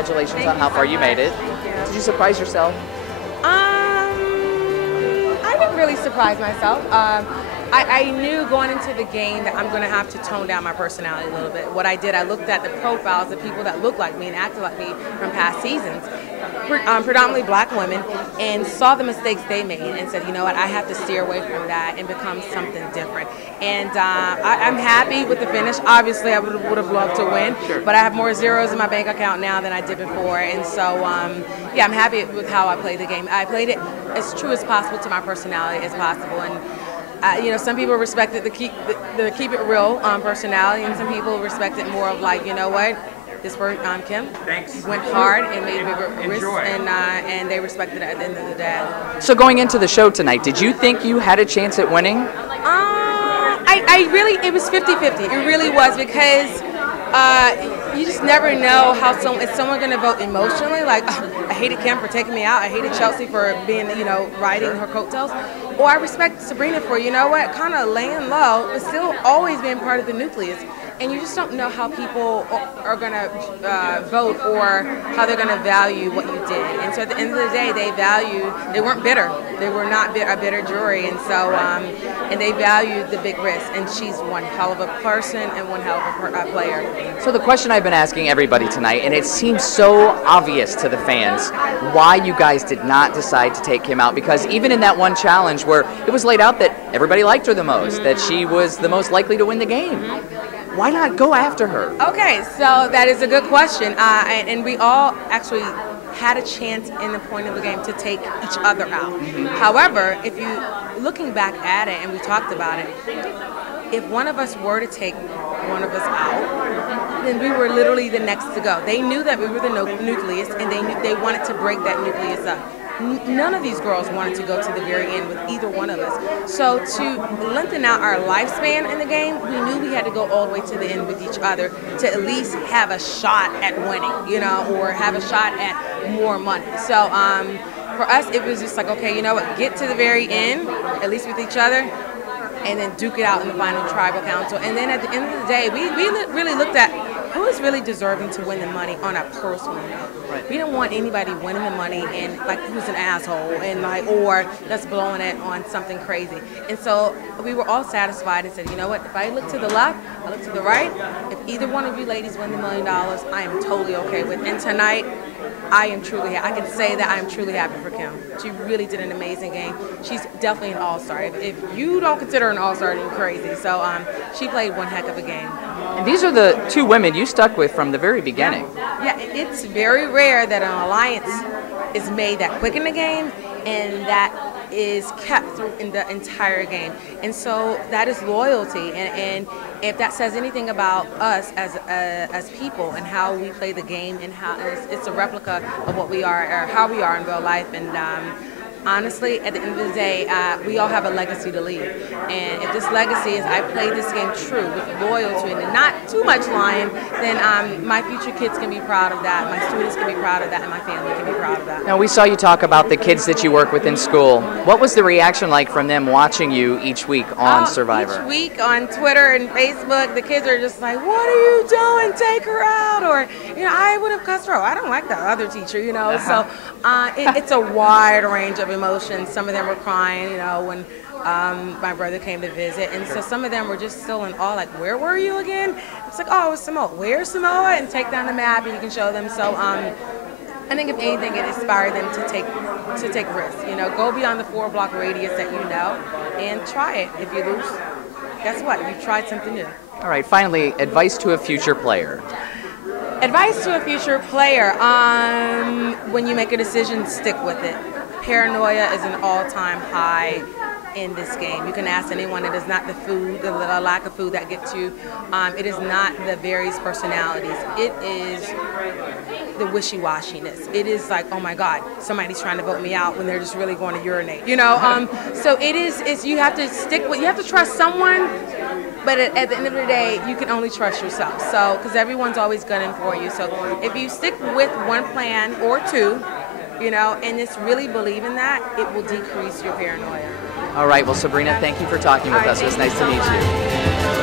congratulations on how far you made it. Did you surprise yourself? I didn't really surprise myself. I knew going into the game that I'm going to have to tone down my personality a little bit. What I did, I looked at the profiles of people that looked like me and acted like me from past seasons, predominantly black women, and saw the mistakes they made and said, you know what, I have to steer away from that and become something different. And I'm happy with the finish. Obviously, I would have loved to win, but I have more zeros in my bank account now than I did before. And so, yeah, I'm happy with how I played the game. I played it as true as possible to my personality as possible. And you know, some people respected the keep it real personality, and some people respected more of like, you know what, this for Kim went hard and made bigger risks, and they respected it at the end of the day. So going into the show tonight, did you think you had a chance at winning? I really, it was 50-50. It really was, because you just never know how is someone going to vote emotionally, like, oh, I hated Kim for taking me out, I hated Chelsea for being, you know, riding her coattails, or I respect Sabrina for, you know what, kind of laying low, but still always being part of the nucleus. And you just don't know how people are going to vote or how they're going to value what you did. And so at the end of the day, they weren't bitter. They were not a bitter jury. And so, and they valued the big risk. And she's one hell of a person and one hell of a player. So the question I've been asking everybody tonight, and it seems so obvious to the fans, why you guys did not decide to take Kim out. Because even in that one challenge where it was laid out that everybody liked her the most, that she was the most likely to win the game, why not go after her? Okay, so that is a good question. And we all actually had a chance in the point of the game to take each other out. However, if you, looking back at it, and we talked about it, if one of us were to take one of us out, then we were literally the next to go. They knew that we were the nucleus, and they wanted to break that nucleus up. None of these girls wanted to go to the very end with either one of us. So to lengthen out our lifespan in the game, we knew we had to go all the way to the end with each other to at least have a shot at winning, you know, or have a shot at more money. So for us, it was just like, okay, you know what, get to the very end, at least with each other, and then duke it out in the final tribal council. And then at the end of the day, we really looked at who is really deserving to win the money on a personal note. Right. We didn't want anybody winning the money and like who's an asshole and like, or that's blowing it on something crazy. And so we were all satisfied and said, you know what, if I look to the left, I look to the right, if either one of you ladies win the $1 million, I am totally okay with. And tonight, I am truly happy. I can say that I am truly happy for Kim. She really did an amazing game. She's definitely an all-star. If you don't consider her an all-star, then you're crazy. So she played one heck of a game. And these are the two women you stuck with from the very beginning. Yeah, it's very rare that an alliance is made that quick in the game and that is kept in the entire game. And so that is loyalty. And if that says anything about us as people and how we play the game and how it's a replica of what we are or how we are in real life. And honestly, at the end of the day, we all have a legacy to leave. And if this legacy is I played this game true with loyalty and not too much lying, then my future kids can be proud of that, my students can be proud of that, and my family can be proud of that. Now, we saw you talk about the kids that you work with in school. What was the reaction like from them watching you each week on Survivor? Each week on Twitter and Facebook, the kids are just like, what are you doing? Take her out. Or, you know, I would have cussed her out. I don't like that other teacher, you know. So it's a wide range of emotions. Some of them were crying, you know, when my brother came to visit, and so some of them were just still in awe, like, where were you again? It's like, oh, it was Samoa. Where's Samoa? And take down the map and you can show them. So I think if anything, it inspired them to take risks. You know, go beyond the 4-block radius that you know and try it. If you lose, guess what? You've tried something new. All right, finally, advice to a future player. Advice to a future player, when you make a decision, stick with it. Paranoia is an all-time high in this game. You can ask anyone. It is not the food, the lack of food that gets you. It is not the various personalities. It is the wishy-washiness. It is like, oh my God, somebody's trying to vote me out when they're just really going to urinate. You know, so it's you have to stick with. You have to trust someone. But at the end of the day, you can only trust yourself. So, because everyone's always gunning for you. So, if you stick with one plan or two, you know, and just really believe in that, it will decrease your paranoia. All right. Well, Sabrina, thank you for talking with us. It was nice to meet you.